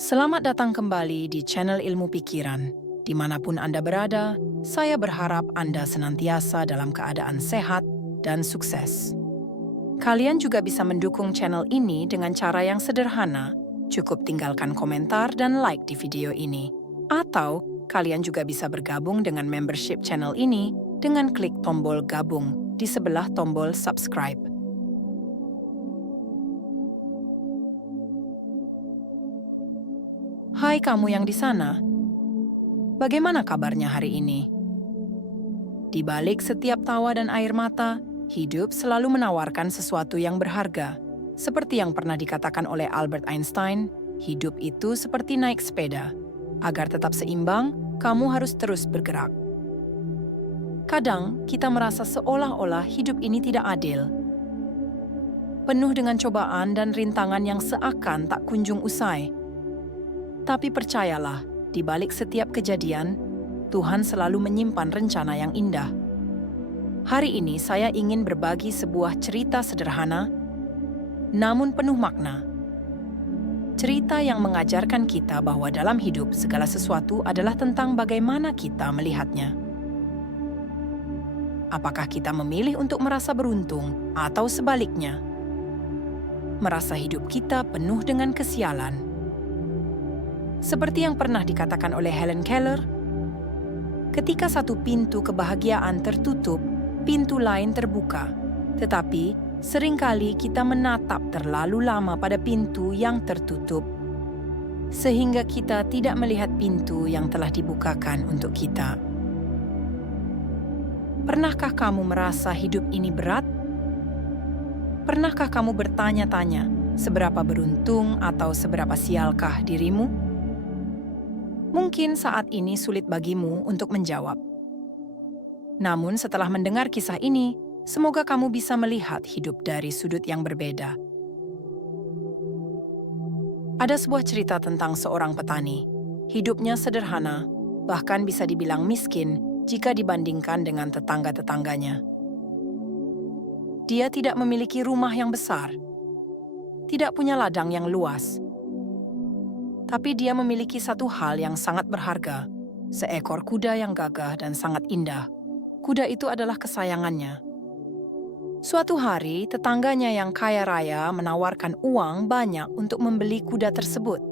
Selamat datang kembali di channel Ilmu Pikiran. Dimanapun Anda berada, saya berharap Anda senantiasa dalam keadaan sehat dan sukses. Kalian juga bisa mendukung channel ini dengan cara yang sederhana. Cukup tinggalkan komentar dan like di video ini. Atau, kalian juga bisa bergabung dengan membership channel ini dengan klik tombol gabung di sebelah tombol subscribe. Hai kamu yang di sana, bagaimana kabarnya hari ini? Di balik setiap tawa dan air mata, hidup selalu menawarkan sesuatu yang berharga. Seperti yang pernah dikatakan oleh Albert Einstein, hidup itu seperti naik sepeda. Agar tetap seimbang, kamu harus terus bergerak. Kadang, kita merasa seolah-olah hidup ini tidak adil. Penuh dengan cobaan dan rintangan yang seakan tak kunjung usai. Tapi percayalah, di balik setiap kejadian, Tuhan selalu menyimpan rencana yang indah. Hari ini saya ingin berbagi sebuah cerita sederhana, namun penuh makna. Cerita yang mengajarkan kita bahwa dalam hidup segala sesuatu adalah tentang bagaimana kita melihatnya. Apakah kita memilih untuk merasa beruntung atau sebaliknya? Merasa hidup kita penuh dengan kesialan. Seperti yang pernah dikatakan oleh Helen Keller, ketika satu pintu kebahagiaan tertutup, pintu lain terbuka. Tetapi, seringkali kita menatap terlalu lama pada pintu yang tertutup, sehingga kita tidak melihat pintu yang telah dibukakan untuk kita. Pernahkah kamu merasa hidup ini berat? Pernahkah kamu bertanya-tanya, seberapa beruntung atau seberapa sialkah dirimu? Mungkin saat ini sulit bagimu untuk menjawab. Namun setelah mendengar kisah ini, semoga kamu bisa melihat hidup dari sudut yang berbeda. Ada sebuah cerita tentang seorang petani. Hidupnya sederhana, bahkan bisa dibilang miskin jika dibandingkan dengan tetangga-tetangganya. Dia tidak memiliki rumah yang besar, tidak punya ladang yang luas. Tapi dia memiliki satu hal yang sangat berharga, seekor kuda yang gagah dan sangat indah. Kuda itu adalah kesayangannya. Suatu hari, tetangganya yang kaya raya menawarkan uang banyak untuk membeli kuda tersebut.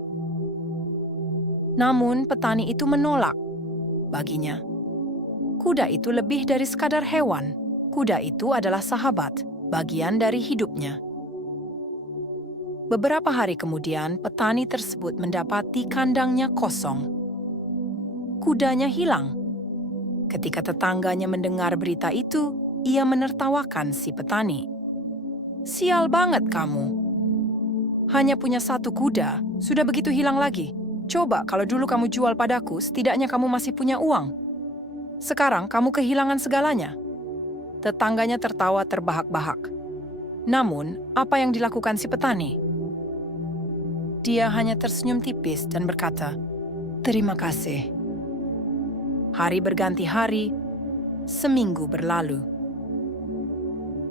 Namun, petani itu menolak. Baginya, kuda itu lebih dari sekadar hewan. Kuda itu adalah sahabat, bagian dari hidupnya. Beberapa hari kemudian, petani tersebut mendapati kandangnya kosong. Kudanya hilang. Ketika tetangganya mendengar berita itu, ia menertawakan si petani. "Sial banget kamu. Hanya punya satu kuda, sudah begitu hilang lagi. Coba kalau dulu kamu jual padaku, setidaknya kamu masih punya uang. Sekarang kamu kehilangan segalanya." Tetangganya tertawa terbahak-bahak. Namun, apa yang dilakukan si petani? Dia hanya tersenyum tipis dan berkata, "Terima kasih." Hari berganti hari, seminggu berlalu.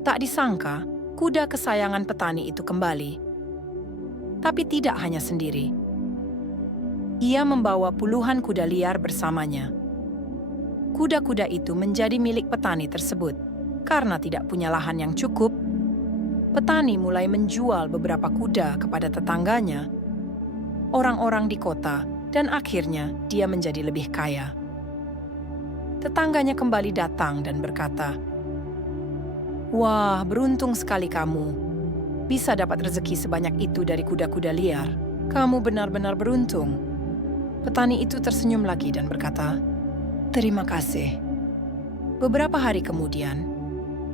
Tak disangka, kuda kesayangan petani itu kembali. Tapi tidak hanya sendiri. Ia membawa puluhan kuda liar bersamanya. Kuda-kuda itu menjadi milik petani tersebut. Karena tidak punya lahan yang cukup, petani mulai menjual beberapa kuda kepada tetangganya, orang-orang di kota, dan akhirnya dia menjadi lebih kaya. Tetangganya kembali datang dan berkata, "Wah, beruntung sekali kamu. Bisa dapat rezeki sebanyak itu dari kuda-kuda liar. Kamu benar-benar beruntung." Petani itu tersenyum lagi dan berkata, "Terima kasih." Beberapa hari kemudian,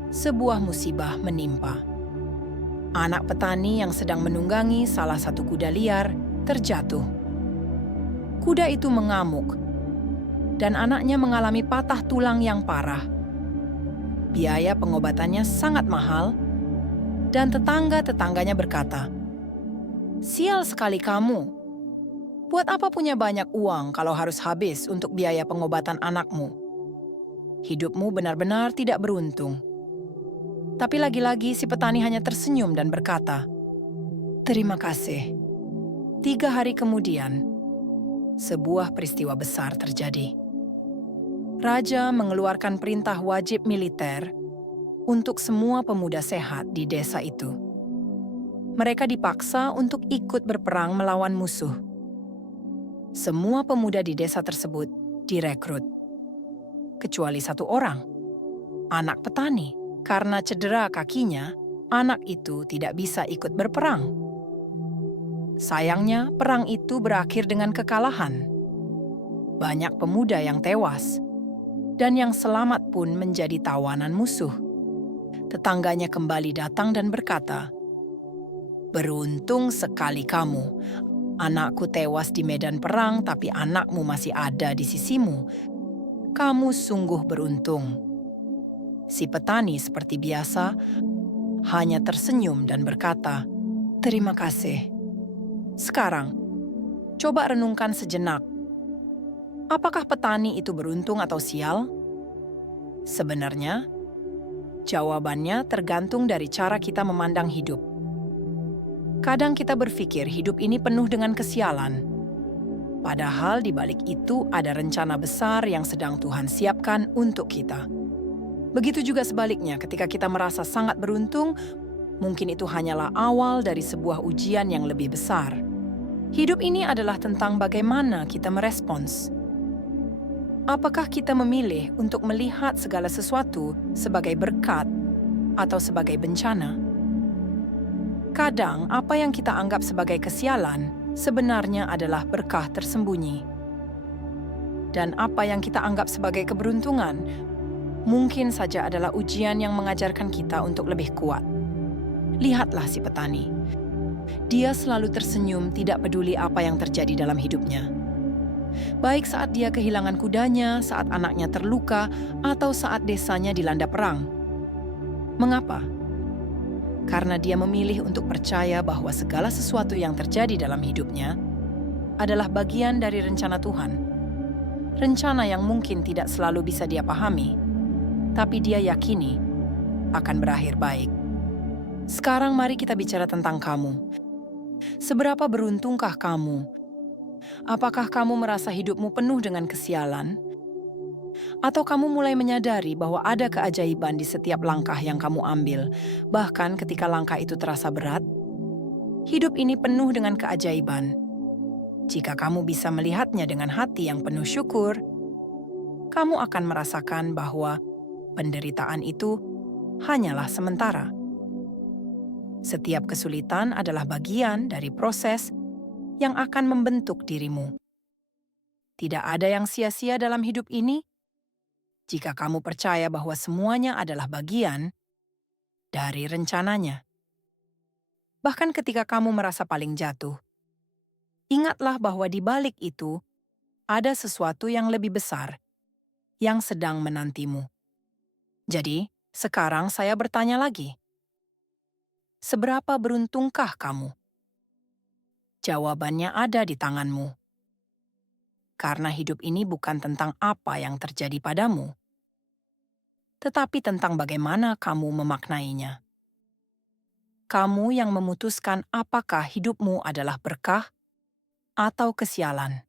sebuah musibah menimpa. Anak petani yang sedang menunggangi salah satu kuda liar terjatuh. Kuda itu mengamuk, dan anaknya mengalami patah tulang yang parah. Biaya pengobatannya sangat mahal, dan tetangga-tetangganya berkata, "Sial sekali kamu. Buat apa punya banyak uang kalau harus habis untuk biaya pengobatan anakmu? Hidupmu benar-benar tidak beruntung." Tapi lagi-lagi si petani hanya tersenyum dan berkata, "Terima kasih." 3 hari kemudian, sebuah peristiwa besar terjadi. Raja mengeluarkan perintah wajib militer untuk semua pemuda sehat di desa itu. Mereka dipaksa untuk ikut berperang melawan musuh. Semua pemuda di desa tersebut direkrut, kecuali satu orang, anak petani. Karena cedera kakinya, anak itu tidak bisa ikut berperang. Sayangnya, perang itu berakhir dengan kekalahan. Banyak pemuda yang tewas, dan yang selamat pun menjadi tawanan musuh. Tetangganya kembali datang dan berkata, "Beruntung sekali kamu. Anakku tewas di medan perang, tapi anakmu masih ada di sisimu. Kamu sungguh beruntung." Si petani seperti biasa hanya tersenyum dan berkata, "Terima kasih." Sekarang, coba renungkan sejenak. Apakah petani itu beruntung atau sial? Sebenarnya, jawabannya tergantung dari cara kita memandang hidup. Kadang kita berpikir hidup ini penuh dengan kesialan. Padahal di balik itu ada rencana besar yang sedang Tuhan siapkan untuk kita. Begitu juga sebaliknya, ketika kita merasa sangat beruntung, mungkin itu hanyalah awal dari sebuah ujian yang lebih besar. Hidup ini adalah tentang bagaimana kita merespons. Apakah kita memilih untuk melihat segala sesuatu sebagai berkat atau sebagai bencana? Kadang, apa yang kita anggap sebagai kesialan sebenarnya adalah berkah tersembunyi. Dan apa yang kita anggap sebagai keberuntungan mungkin saja adalah ujian yang mengajarkan kita untuk lebih kuat. Lihatlah si petani. Dia selalu tersenyum, tidak peduli apa yang terjadi dalam hidupnya. Baik saat dia kehilangan kudanya, saat anaknya terluka, atau saat desanya dilanda perang. Mengapa? Karena dia memilih untuk percaya bahwa segala sesuatu yang terjadi dalam hidupnya adalah bagian dari rencana Tuhan. Rencana yang mungkin tidak selalu bisa dia pahami, tapi dia yakini akan berakhir baik. Sekarang mari kita bicara tentang kamu. Seberapa beruntungkah kamu? Apakah kamu merasa hidupmu penuh dengan kesialan? Atau kamu mulai menyadari bahwa ada keajaiban di setiap langkah yang kamu ambil, bahkan ketika langkah itu terasa berat? Hidup ini penuh dengan keajaiban. Jika kamu bisa melihatnya dengan hati yang penuh syukur, kamu akan merasakan bahwa penderitaan itu hanyalah sementara. Setiap kesulitan adalah bagian dari proses yang akan membentuk dirimu. Tidak ada yang sia-sia dalam hidup ini. Jika kamu percaya bahwa semuanya adalah bagian dari rencananya. Bahkan ketika kamu merasa paling jatuh, ingatlah bahwa di balik itu ada sesuatu yang lebih besar yang sedang menantimu. Jadi, sekarang saya bertanya lagi. Seberapa beruntungkah kamu? Jawabannya ada di tanganmu. Karena hidup ini bukan tentang apa yang terjadi padamu, tetapi tentang bagaimana kamu memaknainya. Kamu yang memutuskan apakah hidupmu adalah berkah atau kesialan.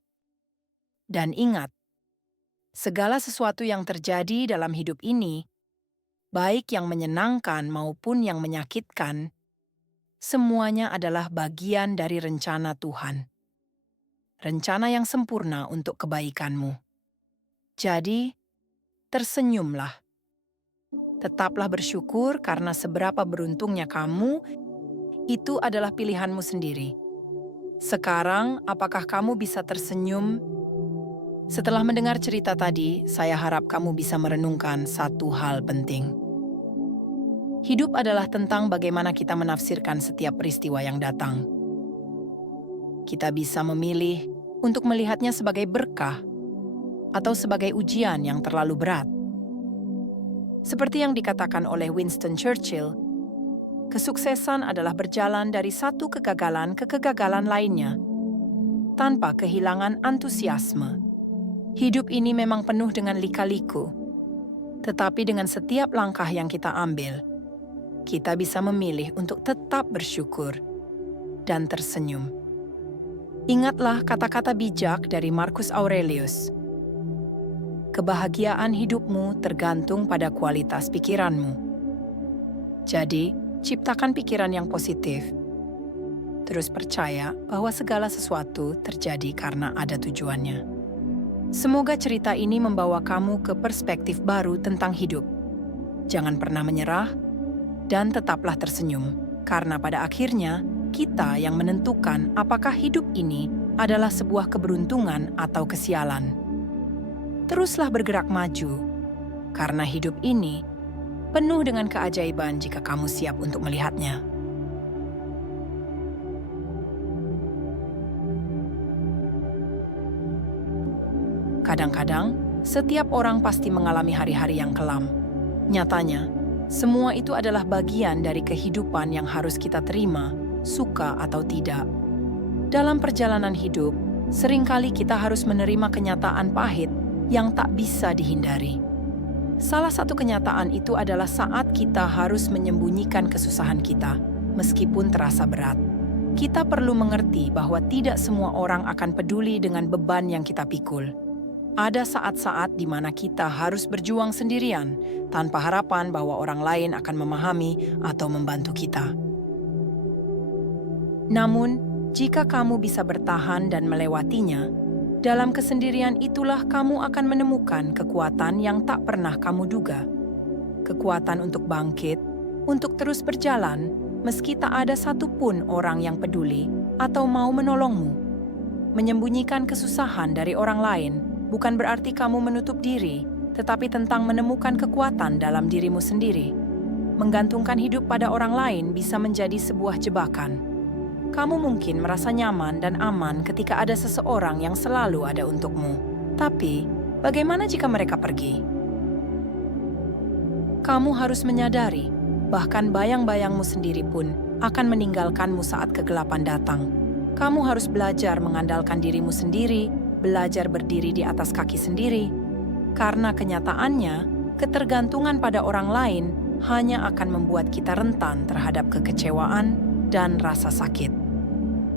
Dan ingat, segala sesuatu yang terjadi dalam hidup ini, baik yang menyenangkan maupun yang menyakitkan, semuanya adalah bagian dari rencana Tuhan. Rencana yang sempurna untuk kebaikanmu. Jadi, tersenyumlah. Tetaplah bersyukur karena seberapa beruntungnya kamu, itu adalah pilihanmu sendiri. Sekarang, apakah kamu bisa tersenyum? Setelah mendengar cerita tadi, saya harap kamu bisa merenungkan satu hal penting. Hidup adalah tentang bagaimana kita menafsirkan setiap peristiwa yang datang. Kita bisa memilih untuk melihatnya sebagai berkah atau sebagai ujian yang terlalu berat. Seperti yang dikatakan oleh Winston Churchill, kesuksesan adalah berjalan dari satu kegagalan ke kegagalan lainnya, tanpa kehilangan antusiasme. Hidup ini memang penuh dengan lika-liku, tetapi dengan setiap langkah yang kita ambil, kita bisa memilih untuk tetap bersyukur dan tersenyum. Ingatlah kata-kata bijak dari Marcus Aurelius. Kebahagiaan hidupmu tergantung pada kualitas pikiranmu. Jadi, ciptakan pikiran yang positif. Terus percaya bahwa segala sesuatu terjadi karena ada tujuannya. Semoga cerita ini membawa kamu ke perspektif baru tentang hidup. Jangan pernah menyerah, dan tetaplah tersenyum, karena pada akhirnya kita yang menentukan apakah hidup ini adalah sebuah keberuntungan atau kesialan. Teruslah bergerak maju, karena hidup ini penuh dengan keajaiban jika kamu siap untuk melihatnya. Kadang-kadang, setiap orang pasti mengalami hari-hari yang kelam. Nyatanya, semua itu adalah bagian dari kehidupan yang harus kita terima, suka atau tidak. Dalam perjalanan hidup, seringkali kita harus menerima kenyataan pahit yang tak bisa dihindari. Salah satu kenyataan itu adalah saat kita harus menyembunyikan kesusahan kita, meskipun terasa berat. Kita perlu mengerti bahwa tidak semua orang akan peduli dengan beban yang kita pikul. Ada saat-saat di mana kita harus berjuang sendirian, tanpa harapan bahwa orang lain akan memahami atau membantu kita. Namun, jika kamu bisa bertahan dan melewatinya, dalam kesendirian itulah kamu akan menemukan kekuatan yang tak pernah kamu duga. Kekuatan untuk bangkit, untuk terus berjalan, meski tak ada satupun orang yang peduli atau mau menolongmu. Menyembunyikan kesusahan dari orang lain bukan berarti kamu menutup diri, tetapi tentang menemukan kekuatan dalam dirimu sendiri. Menggantungkan hidup pada orang lain bisa menjadi sebuah jebakan. Kamu mungkin merasa nyaman dan aman ketika ada seseorang yang selalu ada untukmu. Tapi, bagaimana jika mereka pergi? Kamu harus menyadari, bahkan bayang-bayangmu sendiri pun akan meninggalkanmu saat kegelapan datang. Kamu harus belajar mengandalkan dirimu sendiri, belajar berdiri di atas kaki sendiri. Karena kenyataannya, ketergantungan pada orang lain hanya akan membuat kita rentan terhadap kekecewaan dan rasa sakit.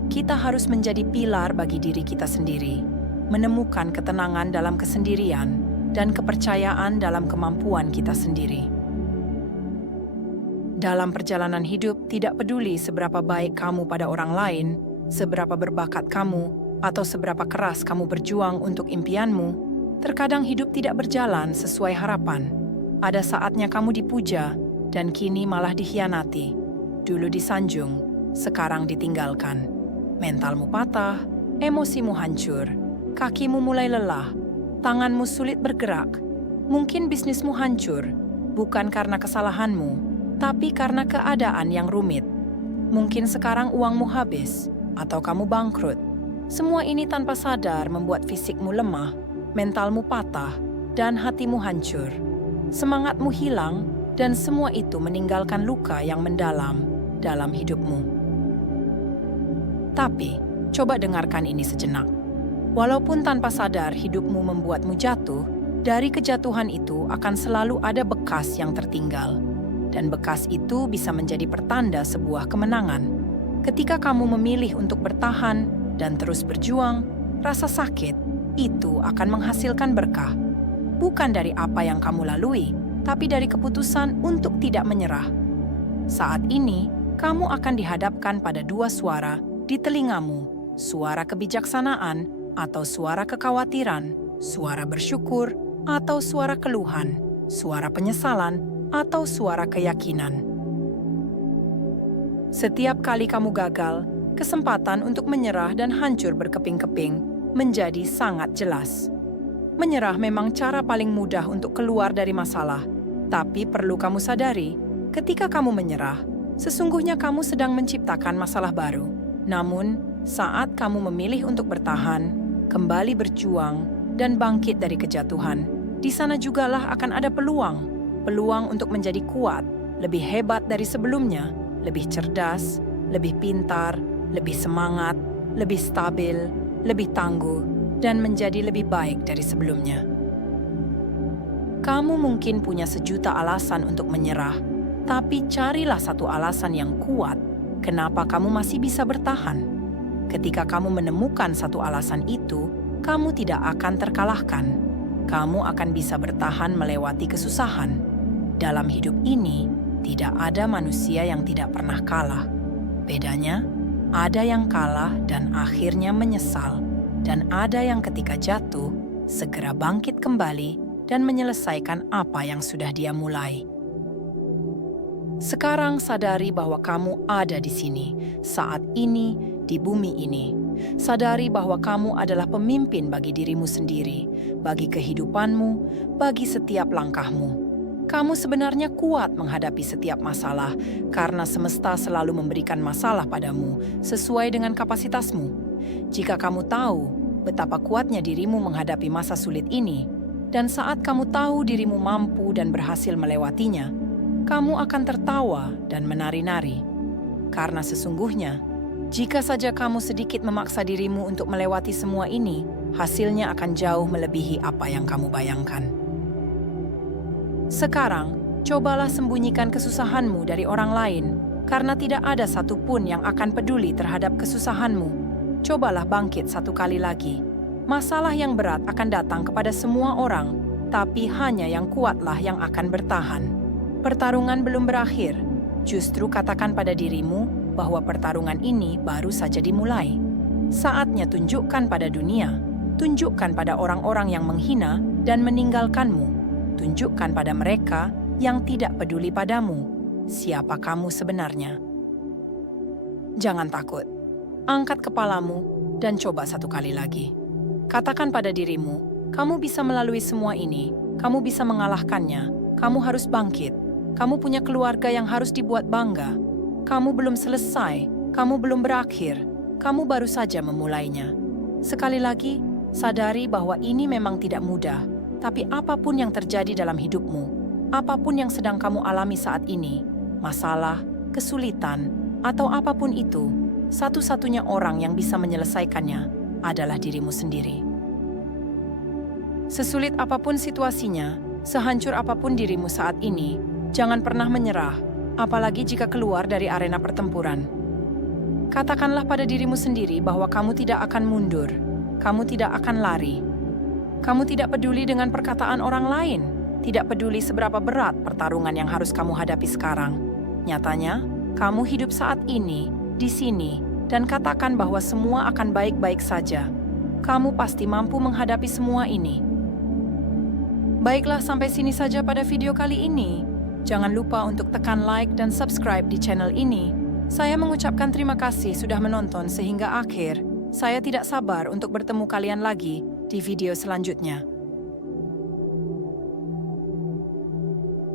Kita harus menjadi pilar bagi diri kita sendiri, menemukan ketenangan dalam kesendirian dan kepercayaan dalam kemampuan kita sendiri. Dalam perjalanan hidup, tidak peduli seberapa baik kamu pada orang lain, seberapa berbakat kamu, atau seberapa keras kamu berjuang untuk impianmu, terkadang hidup tidak berjalan sesuai harapan. Ada saatnya kamu dipuja, dan kini malah dikhianati. Dulu disanjung, sekarang ditinggalkan. Mentalmu patah, emosimu hancur, kakimu mulai lelah, tanganmu sulit bergerak. Mungkin bisnismu hancur, bukan karena kesalahanmu, tapi karena keadaan yang rumit. Mungkin sekarang uangmu habis, atau kamu bangkrut. Semua ini tanpa sadar membuat fisikmu lemah, mentalmu patah, dan hatimu hancur. Semangatmu hilang, dan semua itu meninggalkan luka yang mendalam dalam hidupmu. Tapi, coba dengarkan ini sejenak. Walaupun tanpa sadar hidupmu membuatmu jatuh, dari kejatuhan itu akan selalu ada bekas yang tertinggal. Dan bekas itu bisa menjadi pertanda sebuah kemenangan. Ketika kamu memilih untuk bertahan dan terus berjuang, rasa sakit itu akan menghasilkan berkah. Bukan dari apa yang kamu lalui, tapi dari keputusan untuk tidak menyerah. Saat ini, kamu akan dihadapkan pada dua suara di telingamu, suara kebijaksanaan atau suara kekhawatiran, suara bersyukur atau suara keluhan, suara penyesalan atau suara keyakinan. Setiap kali kamu gagal, kesempatan untuk menyerah dan hancur berkeping-keping menjadi sangat jelas. Menyerah memang cara paling mudah untuk keluar dari masalah, tapi perlu kamu sadari, ketika kamu menyerah, sesungguhnya kamu sedang menciptakan masalah baru. Namun, saat kamu memilih untuk bertahan, kembali berjuang, dan bangkit dari kejatuhan, di sana jugalah akan ada peluang untuk menjadi kuat, lebih hebat dari sebelumnya, lebih cerdas, lebih pintar, lebih semangat, lebih stabil, lebih tangguh, dan menjadi lebih baik dari sebelumnya. Kamu mungkin punya sejuta alasan untuk menyerah, tapi carilah satu alasan yang kuat kenapa kamu masih bisa bertahan. ketika kamu menemukan satu alasan itu, kamu tidak akan terkalahkan. Kamu akan bisa bertahan melewati kesusahan. Dalam hidup ini, tidak ada manusia yang tidak pernah kalah. Bedanya, ada yang kalah dan akhirnya menyesal, dan ada yang ketika jatuh, segera bangkit kembali dan menyelesaikan apa yang sudah dia mulai. Sekarang sadari bahwa kamu ada di sini, saat ini, di bumi ini. Sadari bahwa kamu adalah pemimpin bagi dirimu sendiri, bagi kehidupanmu, bagi setiap langkahmu. Kamu sebenarnya kuat menghadapi setiap masalah karena semesta selalu memberikan masalah padamu sesuai dengan kapasitasmu. Jika kamu tahu betapa kuatnya dirimu menghadapi masa sulit ini, dan saat kamu tahu dirimu mampu dan berhasil melewatinya, kamu akan tertawa dan menari-nari. Karena sesungguhnya, jika saja kamu sedikit memaksa dirimu untuk melewati semua ini, hasilnya akan jauh melebihi apa yang kamu bayangkan. Sekarang, cobalah sembunyikan kesusahanmu dari orang lain, karena tidak ada satupun yang akan peduli terhadap kesusahanmu. Cobalah bangkit satu kali lagi. Masalah yang berat akan datang kepada semua orang, tapi hanya yang kuatlah yang akan bertahan. Pertarungan belum berakhir. Justru katakan pada dirimu bahwa pertarungan ini baru saja dimulai. Saatnya tunjukkan pada dunia, tunjukkan pada orang-orang yang menghina dan meninggalkanmu. Tunjukkan pada mereka yang tidak peduli padamu, siapa kamu sebenarnya. Jangan takut. Angkat kepalamu dan coba satu kali lagi. Katakan pada dirimu, kamu bisa melalui semua ini, kamu bisa mengalahkannya, kamu harus bangkit. Kamu punya keluarga yang harus dibuat bangga. Kamu belum selesai, kamu belum berakhir, kamu baru saja memulainya. Sekali lagi, sadari bahwa ini memang tidak mudah. Tapi apapun yang terjadi dalam hidupmu, apapun yang sedang kamu alami saat ini, masalah, kesulitan, atau apapun itu, satu-satunya orang yang bisa menyelesaikannya adalah dirimu sendiri. Sesulit apapun situasinya, sehancur apapun dirimu saat ini, jangan pernah menyerah, apalagi jika keluar dari arena pertempuran. Katakanlah pada dirimu sendiri bahwa kamu tidak akan mundur, kamu tidak akan lari. Kamu tidak peduli dengan perkataan orang lain, tidak peduli seberapa berat pertarungan yang harus kamu hadapi sekarang. Nyatanya, kamu hidup saat ini, di sini, dan katakan bahwa semua akan baik-baik saja. Kamu pasti mampu menghadapi semua ini. Baiklah, sampai sini saja pada video kali ini. Jangan lupa untuk tekan like dan subscribe di channel ini. Saya mengucapkan terima kasih sudah menonton sehingga akhir. Saya tidak sabar untuk bertemu kalian lagi di video selanjutnya.